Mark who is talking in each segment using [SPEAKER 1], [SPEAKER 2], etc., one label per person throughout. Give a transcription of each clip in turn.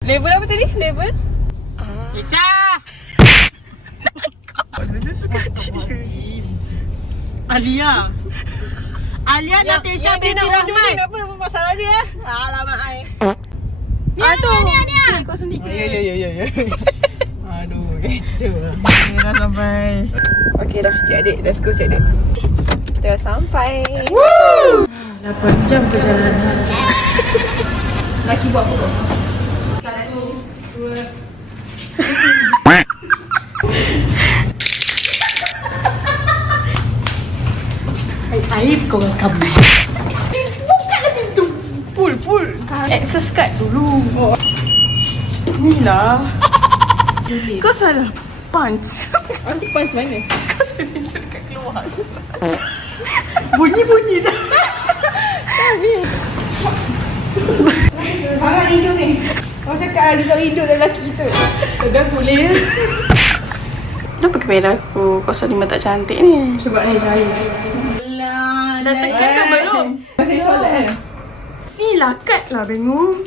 [SPEAKER 1] Level apa tadi? Level?
[SPEAKER 2] Pecah.
[SPEAKER 1] Saya suka hati dia.
[SPEAKER 2] Alia. Alia Natasha binti Rahman.
[SPEAKER 1] Kenapa masalah dia? Alamak ai.
[SPEAKER 2] Ni.
[SPEAKER 1] Kau sendiri ke? Ya. Aduh, kecoh lah. Okay, dah sampai. Okay dah, cik adik. Let's go cik adik. Kita dah sampai. Woo!
[SPEAKER 2] 8 jam perjalanan.
[SPEAKER 1] Laki buat apa kau? 1, 2.
[SPEAKER 2] Aib kau dengan kamu.
[SPEAKER 1] Bukalah pintu. Pull. Access card dulu. Ni lah. Kau salah punch. Aku punch mana? Kau sengaja dekat keluar. Bunyi dah. Sangat hidup ni. Kau cakap kita hidup dalam lelaki kita. Sedang boleh. Kenapa kamera aku 05 tak cantik ni? Sebab ni cahaya. Dah tekan ke belum? Masih solat kan? Ni lah kad lah bingung.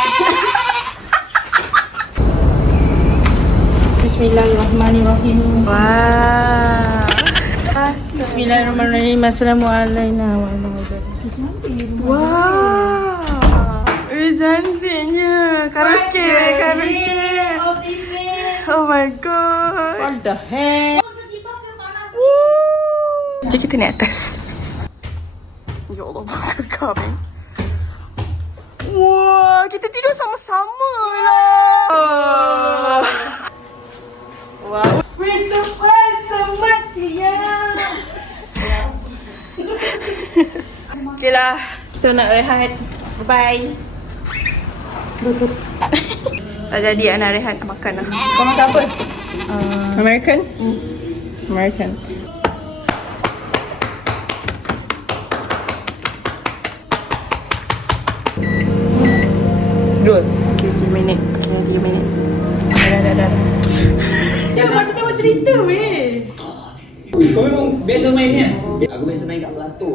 [SPEAKER 2] Bismillahirrahmanirrahim.
[SPEAKER 1] Wah.
[SPEAKER 2] Bismillahirrahmanirrahim. Assalamualaikum.
[SPEAKER 1] Wah. Cantiknya. Karaoke. Oh my god.
[SPEAKER 2] What the heck?
[SPEAKER 1] Jom kita naik atas. Ya Allah, kekal ni. Wah, kita tidur sama-sama lah. Wow.
[SPEAKER 2] We're so much siang.
[SPEAKER 1] Okay lah, kita nak rehat. Bye-bye. Tak jadi nak rehat, makan lah. Kau makan apa? American? American. Dua. Okay, 3 minit. Okay, 3 minit. Dah.
[SPEAKER 2] Jangan macam tengok cerita weh.
[SPEAKER 3] Kau memang biasa main ni kan? Aku biasa main kat Plato.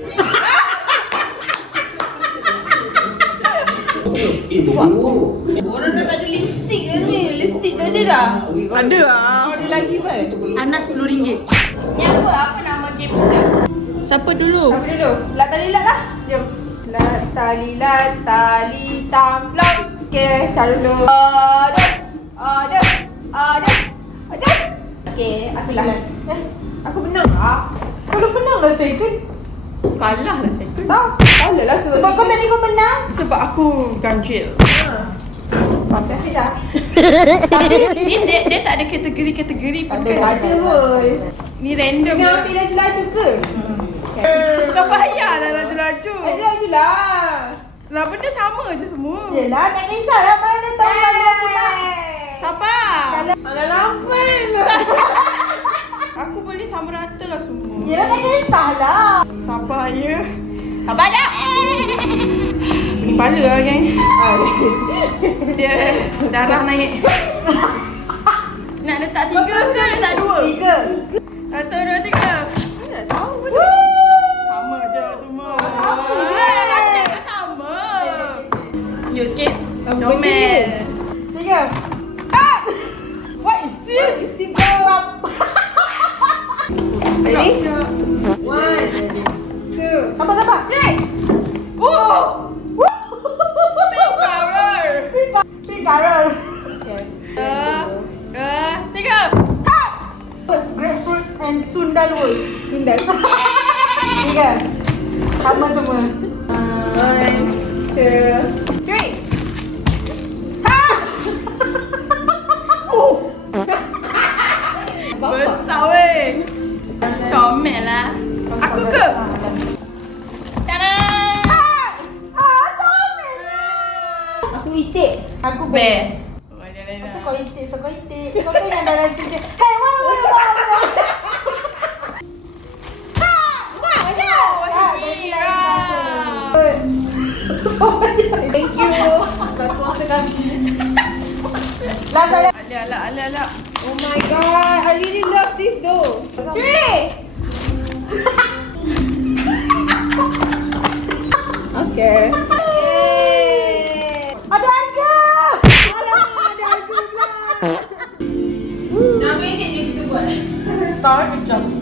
[SPEAKER 1] Orang dah tak ada lipstick dah ni. Lipstick dah ada dah. Ada lah. Ada lagi bai.
[SPEAKER 2] Anas RM10.
[SPEAKER 1] Ni apa nama game kita?
[SPEAKER 2] Siapa dulu?
[SPEAKER 1] Apa dulu? Lat tali lat lah. Jom. Lat tali tamblang. Okay, cara dulu. Ada. Okay, aku last. Aku menang lah.
[SPEAKER 2] Kalau menang lah second.
[SPEAKER 1] Kalah lah second. Kalah lah sebab
[SPEAKER 2] Sebab kau tadi kau menang.
[SPEAKER 1] Sebab aku ganjil. Terima kasih dah.
[SPEAKER 2] Tapi
[SPEAKER 1] Ni dia tak ada kategori pun.
[SPEAKER 2] Ada
[SPEAKER 1] pun. Ni random.
[SPEAKER 4] Kena ambil laju-laju ke?
[SPEAKER 1] Kau payahlah laju-laju.
[SPEAKER 4] Laju lah.
[SPEAKER 1] Lah benda sama je semua.
[SPEAKER 2] yelah tak kisahlah mana tahu kalau aku nak.
[SPEAKER 1] Siapa?
[SPEAKER 4] Alah lambat.
[SPEAKER 1] Aku boleh sama rata lah semua.
[SPEAKER 2] Yelah tak kisahlah.
[SPEAKER 1] Sabar je. Sabar je. Pening kepala lah geng. Dia darah naik. Nak letak 3 ke letak 2?
[SPEAKER 2] 3.
[SPEAKER 1] 1, 2, 3. Tak tahu pun. Sama je semua. Sama. Yuk sikit. Comel.
[SPEAKER 2] 3.
[SPEAKER 1] What is this?
[SPEAKER 4] Ready? 1, 2.
[SPEAKER 2] Sabar.
[SPEAKER 1] Oh! Pink power.
[SPEAKER 2] Pink Carol.
[SPEAKER 1] 2, 3.
[SPEAKER 2] Grapefruit and Sundalwood.
[SPEAKER 4] Sundal.
[SPEAKER 2] 3. Sama semua.
[SPEAKER 4] 1, 2, 3.
[SPEAKER 1] Besar weh. Comel lah. Aku ke? Tada!
[SPEAKER 4] Aku itik.
[SPEAKER 2] Aku
[SPEAKER 1] Bear.
[SPEAKER 2] Masa kau itik, Kau yang dalam cerita. Hey, mana?
[SPEAKER 4] Thank you. Sponsor kami.
[SPEAKER 2] Last ada.
[SPEAKER 1] Alah.
[SPEAKER 4] Oh my god. I really love this though. 3. Okay.
[SPEAKER 2] Ada harga.
[SPEAKER 4] 6 minit je kita buat.
[SPEAKER 2] Tak kejap.